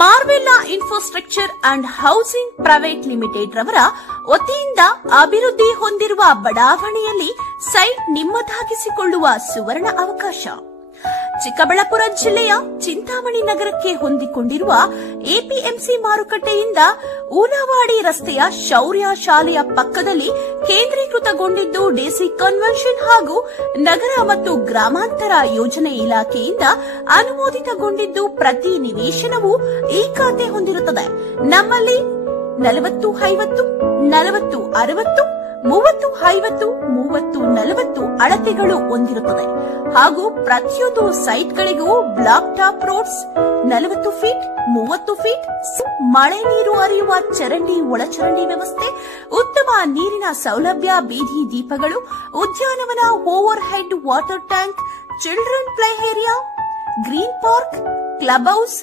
ಮಾರ್ವೆಲ್ಲಾ infrastructure and housing private limited ರವರ ವತಿಯಿಂದ ಅಭಿವೃದ್ಧಿ ಹೊಂದಿರುವ ಬಡಾವಣೆಯಲ್ಲಿ ಸೈಟ್ ನಿಮ್ಮದಾಗಿಸಿಕೊಳ್ಳುವ ಸುವರ್ಣ ಅವಕಾಶ. ಚಿಕ್ಕಬಳ್ಳಾಪುರ ಜಿಲ್ಲೆಯ ಚಿಂತಾಮಣಿ ನಗರಕ್ಕೆ ಹೊಂದಿಕೊಂಡಿರುವ ಎಪಿಎಂಸಿ ಮಾರುಕಟ್ಟೆಯಿಂದ ಊನವಾಡಿ ರಸ್ತೆಯ ಶೌರ್ಯ ಶಾಲೆಯ ಪಕ್ಕದಲ್ಲಿ ಕೇಂದ್ರೀಕೃತಗೊಂಡಿದ್ದು ಡಿಸಿ ಕನ್ವೆನ್ಷನ್ ಹಾಗೂ ನಗರ ಮತ್ತು ಗ್ರಾಮಾಂತರ ಯೋಜನೆ ಇಲಾಖೆಯಿಂದ ಅನುಮೋದಿತಗೊಂಡಿದ್ದು ಪ್ರತಿ ನಿವೇಶನವೂ ಈ ಖಾತೆ ಹೊಂದಿರುತ್ತದೆ. ನಮ್ಮಲ್ಲಿ 40-50, 40-60, 30-50, 30-40 ಅಳತೆಗಳು ಹೊಂದಿರುತ್ತದೆ ಹಾಗೂ ಪ್ರತಿಯೊಂದು ಸೈಟ್ಗಳಿಗೂ black top roads, 40 feet, 30 feet, ಮಳೆ ನೀರು ಹರಿಯುವ ಚರಂಡಿ ಒಳಚರಂಡಿ ವ್ಯವಸ್ಥೆ, ಉತ್ತಮ ನೀರಿನ ಸೌಲಭ್ಯ, ಬೀದಿ ದೀಪಗಳು, ಉದ್ಯಾನವನ, over head water tank, children play area, green park, club house,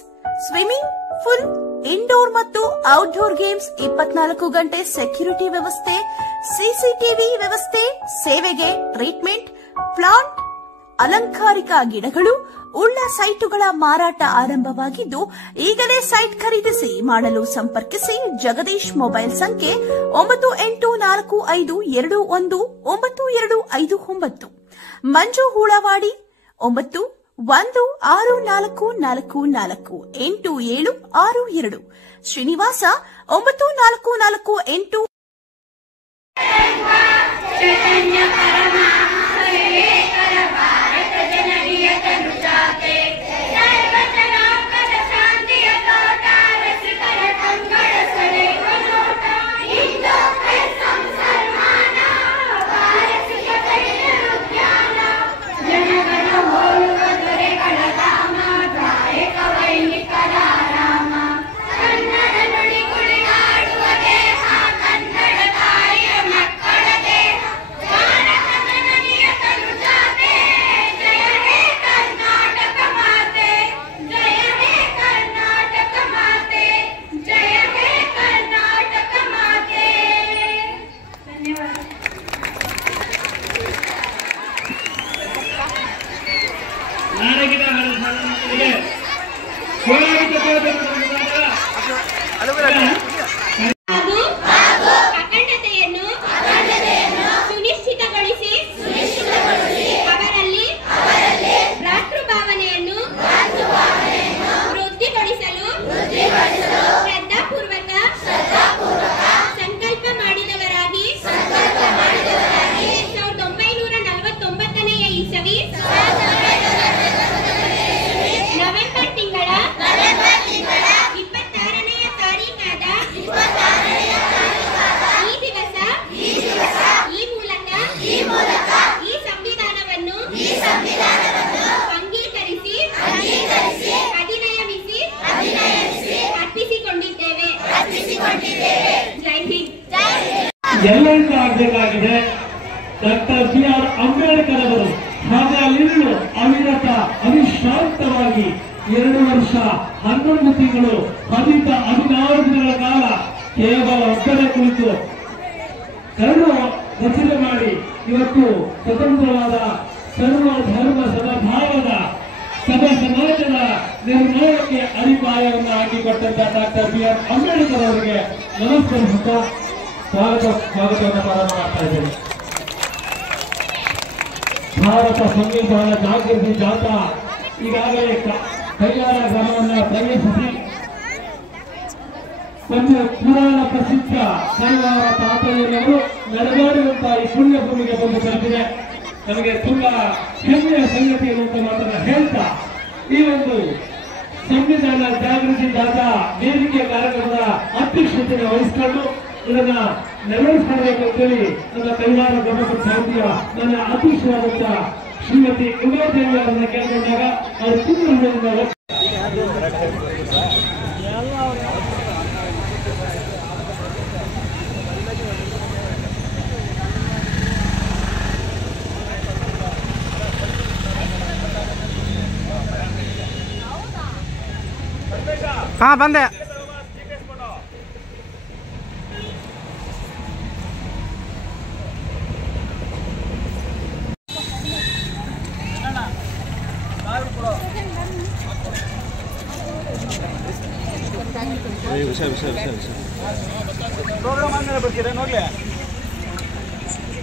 swimming pool, indoor ಮತ್ತು ಔಟ್ಡೋರ್ ಗೇಮ್ಸ್, 24 ಗಂಟೆ ಸೆಕ್ಯೂರಿಟಿ ವ್ಯವಸ್ಥೆ, ಸಿಸಿಟಿವಿ ವ್ಯವಸ್ಥೆ, ಸೇವೆಗೆ ಟ್ರೀಟ್ಮೆಂಟ್ ಪ್ಲಾಂಟ್, ಅಲಂಕಾರಿಕ ಗಿಡಗಳು ಉಳ್ಳ ಸೈಟುಗಳ ಮಾರಾಟ ಆರಂಭವಾಗಿದ್ದು ಈಗಲೇ ಸೈಟ್ ಖರೀದಿಸಿ ಮಾಡಲು ಸಂಪರ್ಕಿಸಿ. ಜಗದೀಶ್ ಮೊಬೈಲ್ ಸಂಖ್ಯೆ 9884219259. ಮಂಜು ಹೂಳವಾಡಿ 9164448762. ಶ್ರೀನಿವಾಸ 9448. ಸುನಿಶ್ಚಿತಗೊಳಿಸಿ ಅವರಲ್ಲಿ ರಾಷ್ಟ್ರಭಾವನೆಯನ್ನು ವೃದ್ಧಿಗೊಳಿಸಲು ಶ್ರದ್ಧಾಪೂರ್ವಕ ಸಂಕಲ್ಪ ಮಾಡಿದವರಾಗಿ 1949ನೇ ಇಸವಿ ನವೆಂಬರ್ ತಿಂಗಳ 26ನೇ ತಾರೀಖಾದ ಈ ದಿವಸ ಈ ಮೂಲಕ ಈ ಸಂವಿಧಾನವನ್ನು ಅಂಗೀಕರಿಸಿ ಅಧಿನಯಮಿಸಿ ಅರ್ಪಿಸಿಕೊಂಡಿದ್ದೇವೆ. ಜೈ ಹಿಂದ್. ಎಲ್ಲರಿಗೂ ಆಗಬೇಕಾಗಿದೆ. ಡಾಕ್ಟರ್ BR ಅಂಬೇಡ್ಕರ್ ಅವರು ಹಾಗೆ ಅಲ್ಲಿಂದು ಅವಿರತ ಅವಿಶ್ರಾಂತವಾಗಿ 2 ವರ್ಷ 11 ತಿಂಗಳು 16 ದಿನಗಳ ಕಾಲ ಕೇವಲ ಒಬ್ಬರೇ ಕುಳಿತು ಕರಡು ರಚನೆ ಮಾಡಿ ಇವತ್ತು ಸ್ವತಂತ್ರವಾದ ಸರ್ವ ಧರ್ಮ ಸಮಭಾವದ ಸಮಾಜದ ನಿರ್ಮಾಣಕ್ಕೆ ಅಡಿಪಾಯವನ್ನು ಹಾಕಿಕೊಟ್ಟಂತ ಡಾಕ್ಟರ್ BR ಅಂಬೇಡ್ಕರ್ ಅವರಿಗೆ ನಮಸ್ಕರಿಸುತ್ತಾ ಸ್ವಾಗತವನ್ನು ಪ್ರಾರಂಭ ಮಾಡ್ತಾ ಇದ್ದೇನೆ. ಭಾರತ ಸಂವಿಧಾನ ಜಾಗೃತಿ ಜಾಥಾ ಈಗಾಗಲೇ ಕೈಗಾರ ಗ್ರಾಮವನ್ನು ಪ್ರವೇಶಿಸಿ ಒಂದು ಪುರಾಣ ಪ್ರಸಿದ್ಧ ಕೈಗಾರ ತಾತಯ್ಯನವರು ನಡೆದಾಡುವಂತಹ ಈ ಪುಣ್ಯ ಭೂಮಿಗೆ ಬಂದು ತಲುಪಿದೆ. ನಮಗೆ ತುಂಬಾ ಹೆಮ್ಮೆಯ ಸಂಗತಿ ಅಂತ ಮಾತನ್ನ ಹೇಳ್ತಾ ಈ ಒಂದು ಸಂವಿಧಾನ ಜಾಗೃತಿ ಜಾಥಾ ವೇದಿಕೆ ಕಾರ್ಯಕ್ರಮದ ಅಧ್ಯಕ್ಷತೆಯನ್ನು ವಹಿಸಿಕೊಂಡು ಇದನ್ನ ನೆರವೇರಿಸಬೇಕು ಅಂತೇಳಿ ನನ್ನ ಕೈಗಾರ ಗ್ರಾಮ ಪಂಚಾಯಿತಿಯ ನನ್ನ ಅಧ್ಯಕ್ಷರಾದಂತಹ ಶ್ರೀಮತಿ ಉಮೇದೇವಿ ಅವರನ್ನ ಕೇಳಿಕೊಂಡಾಗ ಅವರು ತುಂಬ ಬಂದೆ. ಪ್ರೋಗ್ರಾಮ್ ಆದ್ಮೇಲೆ ಬರ್ತೀರಾ ನೋಡ್ಲಿ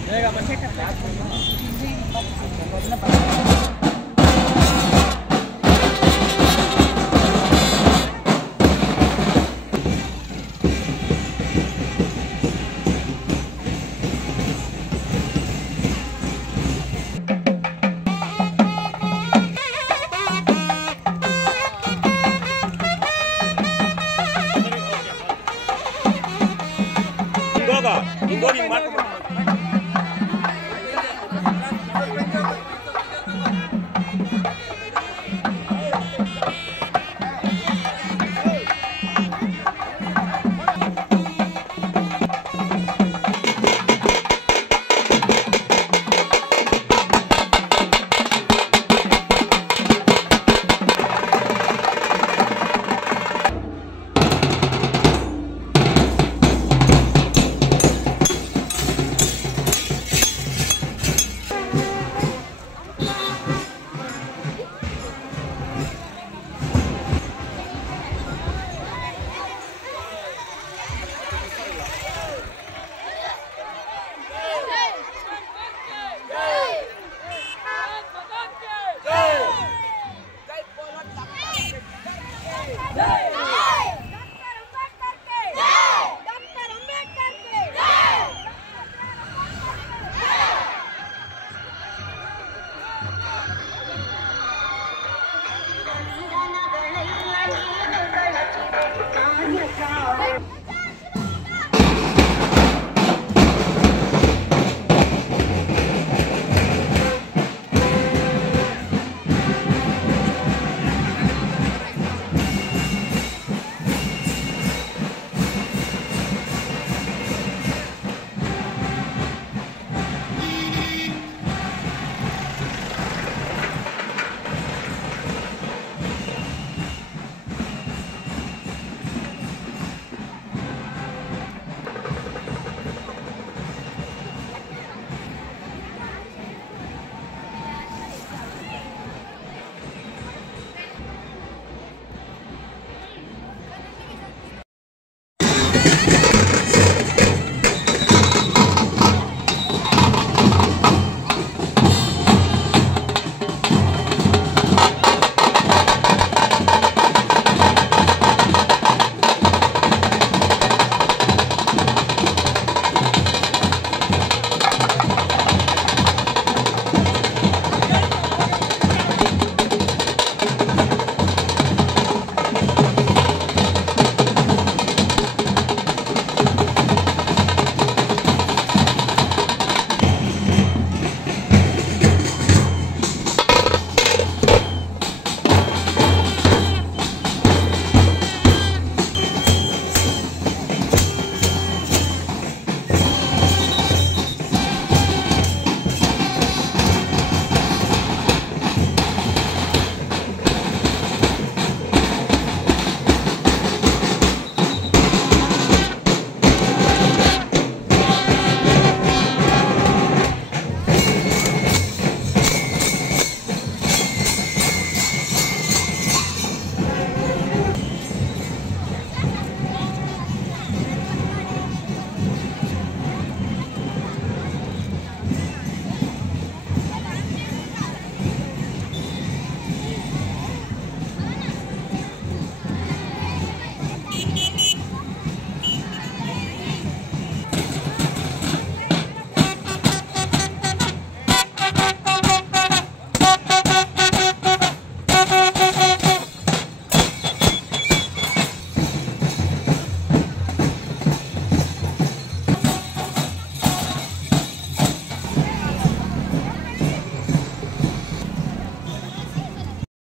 ಬೇಗ ಹಿಂಗೋಗ ಹಿಂಗ್ ಮಾಡ್ಕೊಂಡು